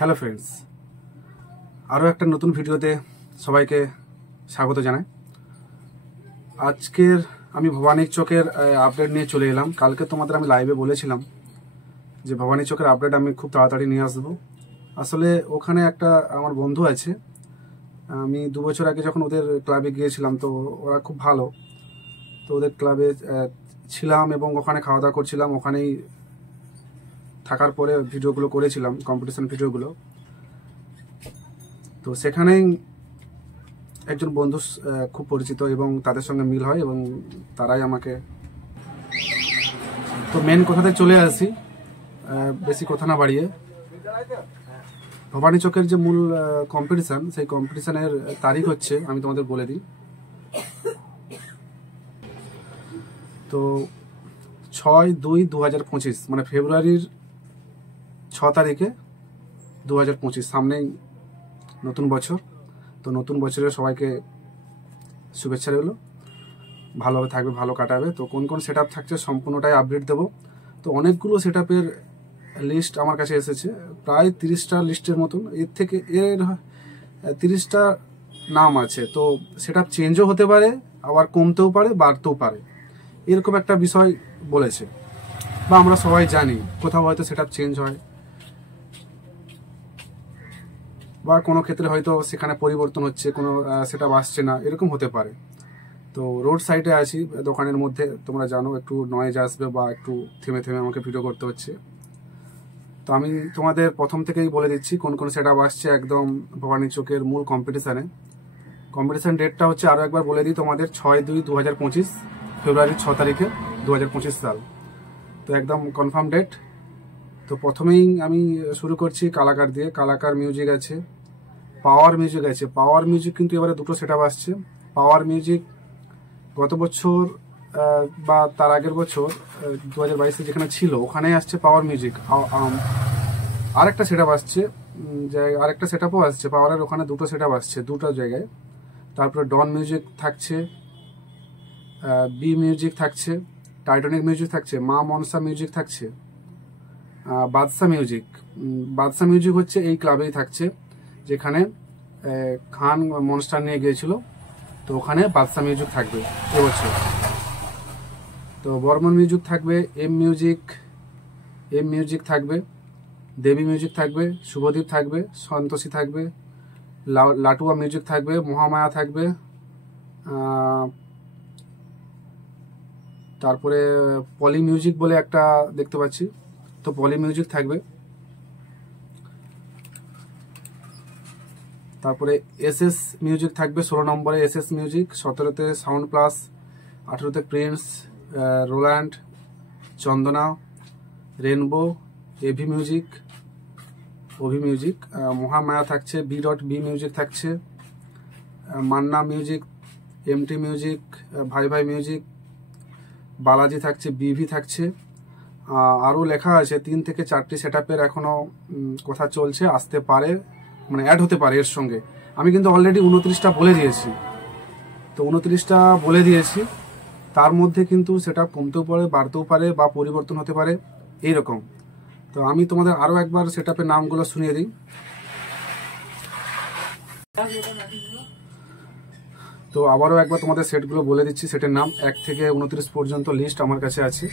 Hello friends, আরও একটা নতুন ভিডিওতে সবাইকে স্বাগত জানাই। আজকের আমি ভবানী চকের আপডেট নিয়ে চলে এলাম। কালকে তোমাদের আমি লাইভে বলেছিলাম যে ভবানী চকের আপডেট আমি খুব তাড়াতাড়ি নিয়ে আসবো। আসলে ওখানে একটা আমার বন্ধু আছে, আমি 2 বছর আগে যখন ওদের ক্লাবে গিয়েছিলাম, তো ওরা খুব ভালো। তো ওদের ক্লাবে ছিলাম এবং ওখানে খাওয়া দাওয়া করছিলাম। ওখানেই থাকার পরে ভিডিওগুলো করেছিলাম, কম্পিটিশন ভিডিওগুলো। তো সেখানেই একজন বন্ধু খুব পরিচিত এবং তাদের সঙ্গে মিল হয় এবং তারাই আমাকে। তো মেন কথাতে চলে আসি, বেশি কথা না বাড়িয়ে। ভবানী চকের যে মূল কম্পিটিশন, সেই কম্পিটিশনের তারিখ হচ্ছে, আমি তোমাদের বলে দিই। তো 6/2/2025, মানে ফেব্রুয়ারির 6 তারিখে 2025, সামনেই নতুন বছর। তো নতুন বছরে সবাইকে শুভেচ্ছা রইল, ভালোভাবে থাকবে, ভালো কাটাবে। তো কোন কোন সেট আপ থাকছে সম্পূর্ণটাই আপডেট দেবো। তো অনেকগুলো সেট আপের লিস্ট আমার কাছে এসেছে, প্রায় 30টা লিস্টের মতন। এর 30টা নাম আছে। তো সেট আপ চেঞ্জও হতে পারে, আবার কমতেও পারে, বাড়তেও পারে, এরকম একটা বিষয় বলেছে। বা আমরা সবাই জানি কোথাও হয়তো সেট আপ চেঞ্জ হয়, বা কোনো ক্ষেত্রে হয়তো সেখানে পরিবর্তন হচ্ছে, কোনো সেট আপ আসছে না, এরকম হতে পারে। তো রোড সাইডে আছি, দোকানের মধ্যে, তোমরা জানো একটু নয়েজ আসবে বা একটু থেমে থেমে আমাকে ভিডিও করতে হচ্ছে। তো আমি তোমাদের প্রথম থেকেই বলে দিচ্ছি কোন কোন সেট আপ আসছে একদম ভবানী চকের মূল কম্পিটিশানে। কম্পিটিশান ডেটটা হচ্ছে, আরও একবার বলে দিই তোমাদের, 6/2/2025, ফেব্রুয়ারির 6 তারিখে 2025 সাল। তো একদম কনফার্ম ডেট। তো প্রথমেই আমি শুরু করছি কালাকার দিয়ে। কালাকার মিউজিক আছে, পাওয়ার মিউজিক আছে। পাওয়ার মিউজিক কিন্তু এবারে দুটো সেট আপ আসছে। পাওয়ার মিউজিক গত বছর বা তার আগের বছর 2022-এ যেখানে ছিল, ওখানেই আসছে পাওয়ার মিউজিক। আরেকটা সেট আপ আসছে, আরেকটা সেট আপও আসছে পাওয়ারের, ওখানে দুটো সেট আপ আসছে দুটো জায়গায়। তারপরে ডন মিউজিক থাকছে, বি মিউজিক থাকছে, টাইটানিক মিউজিক থাকছে, মা মনসা মিউজিক থাকছে, বাদশা মিউজিক। বাদশা মিউজিক হচ্ছে এই ক্লাবেই থাকছে যেখানে খান মনস্টার নিয়ে গিয়েছিল। তো ওখানে বাদশা মিউজিক থাকবে এবছর। তো বর্মন মিউজিক থাকবে, এম মিউজিক থাকবে, দেবী মিউজিক থাকবে, শুভদীপ থাকবে, সন্তোষী থাকবে, লাটুয়া মিউজিক থাকবে, মহামায়া থাকবে, তারপরে পলি মিউজিক বলে একটা দেখতে পাচ্ছি, তো পলি মিউজিক থাকবে। তারপরে এসএস মিউজিক থাকবে 16 নম্বরে, এসএস মিউজিক। 17তে সাউন্ড প্লাস, 18তে Prince, Roland, Chandana, Rainbow, AV music. Mahamaya থাকছে, বি মিউজিক থাকছে, মান্না মিউজিক, এমটি মিউজিক, ভাই মিউজিক, বালাজি থাকছে, বিভি থাকছে। আরও লেখা আছে 3 থেকে 4টি সেট আপের এখনও কথা চলছে, আসতে পারে, মানে অ্যাড হতে পারে এর সঙ্গে। আমি কিন্তু অলরেডি 29টা বলে দিয়েছি। তো 29টা বলে দিয়েছি, তার মধ্যে কিন্তু সেটা কমতেও পারে, বাড়তেও পারে, বা পরিবর্তন হতে পারে, এইরকম। তো আমি তোমাদের আরও একবার সেট আপের নামগুলো শুনিয়ে দিই। তো আবারও একবার তোমাদের সেটগুলো বলে দিচ্ছি। সেটের নাম 1 থেকে 29 পর্যন্ত লিস্ট আমার কাছে আছে।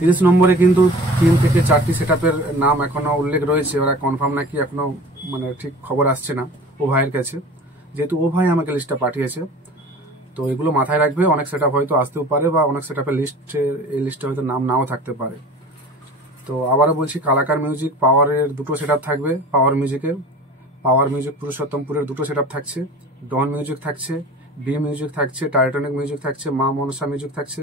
30 নম্বরে কিন্তু 3 থেকে 4টি সেট আপের নাম এখনো উল্লেখ রয়েছে। ওরা কনফার্ম নাকি এখনো, মানে ঠিক খবর আসছে না ও ভাইয়ের কাছে, যেহেতু ও ভাই আমাকে লিস্টটা পাঠিয়েছে। তো এগুলো মাথায় রাখবে, অনেক সেট আপ হয়তো আসতেও পারে, বা অনেক সেট আপের এই লিস্টে হয়তো নাম নাও থাকতে পারে। তো আবারও বলছি, কালাকার মিউজিক পাওয়ারের দুটো সেট আপ থাকবে। পাওয়ার মিউজিক পুরুষোত্তমপুরের দুটো সেট আপ থাকছে। ডন মিউজিক থাকছে, বি মিউজিক থাকছে, টাইটানিক মিউজিক থাকছে, মা মনসা মিউজিক থাকছে।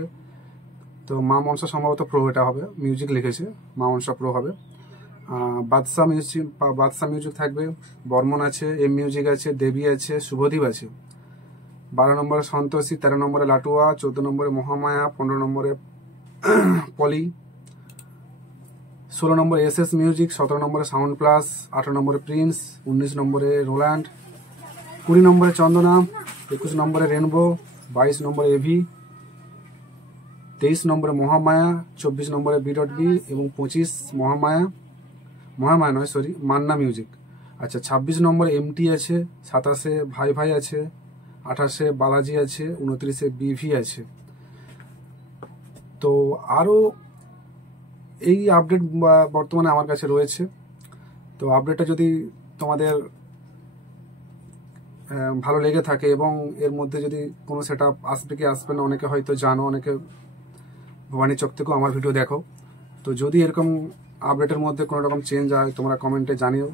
তো মা মনসা সম্ভবত প্রো এটা হবে, মিউজিক লিখেছে, মা মনসা প্রো হবে। বাদশা মিউজিক থাকবে, বর্মন আছে, এম মিউজিক আছে, দেবী আছে, শুভদীপ আছে। 12 নম্বরে সন্তোষী, 13 নম্বরে লাটুয়া, 14 নম্বরে মহামায়া, 15 নম্বরে পলি, 16 নম্বরে এসএস মিউজিক, 17 নম্বরে সাউন্ড প্লাস, 18 নম্বরে প্রিন্স, 19 নম্বরে রোল্যান্ড, 20 নম্বরে চন্দনা, 21 নম্বরে রেনবো, 22 নম্বরে এভি, 23 নম্বরে মহামায়া, 24 নম্বরে বি এবং 25 মহামায়া, মহামায়া নয় সরি, মান্না মিউজিক। আচ্ছা 26 নম্বর এমটি আছে, 27-এ ভাই ভাই আছে, 28-এ বালাজি আছে, 29-এ বিভি আছে। তো আরও এই আপডেট বর্তমানে আমার কাছে রয়েছে। তো আপডেটটা যদি তোমাদের ভালো লেগে থাকে এবং এর মধ্যে যদি কোনো সেট আপ আসবে কি আসবে না, অনেকে হয়তো জানো, অনেকে ভবানী চক থেকেও আমার ভিডিও দেখো। তো যদি এরকম আপডেটের মধ্যে কোনো রকম চেঞ্জ হয় তোমরা কমেন্টে জানিও,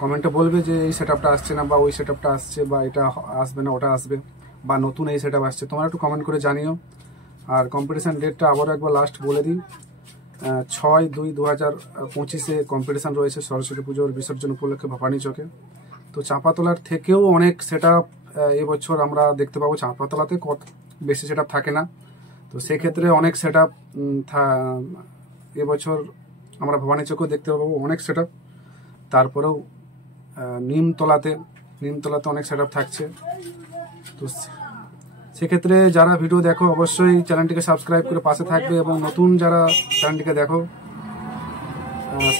কমেন্টে বলবে যে এই সেট আপটা আসছে না বা ওই সেট আপটা আসছে বা এটা আসবে না ওটা আসবে বা নতুন এই সেট আপ আসছে, তোমরা একটু কমেন্ট করে জানিও। আর কম্পিটিশান ডেটটা আবারও একবার লাস্ট বলে দিই, 6/2/2025-এ কম্পিটিশান রয়েছে সরস্বতী পুজোর বিসর্জন উপলক্ষে ভবানী চকে। তো চাঁপাতলার থেকেও অনেক সেট আপ এবছর আমরা দেখতে পাবো। চাঁপাতলাতে বেশি সেট আপ থাকে না, তো সেক্ষেত্রে অনেক সেট আপ এবছর আমরা ভবানী চকেও দেখতে পাবো অনেক সেট আপ। তারপরেও নিমতলাতে অনেক সেট আপ থাকছে। তো সেক্ষেত্রে যারা ভিডিও দেখো অবশ্যই চ্যানেলটিকে সাবস্ক্রাইব করে পাশে থাকবে এবং নতুন যারা চ্যানেলটিকে দেখো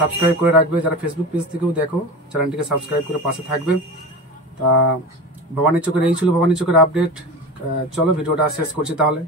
সাবস্ক্রাইব করে রাখবে। যারা ফেসবুক পেজ থেকেও দেখো চ্যানেলটিকে সাবস্ক্রাইব করে পাশে থাকবে। তা ভবানী চকের এই ছিল ভবানী চকের আপডেট। চলো ভিডিওটা শেষ করছি তাহলে।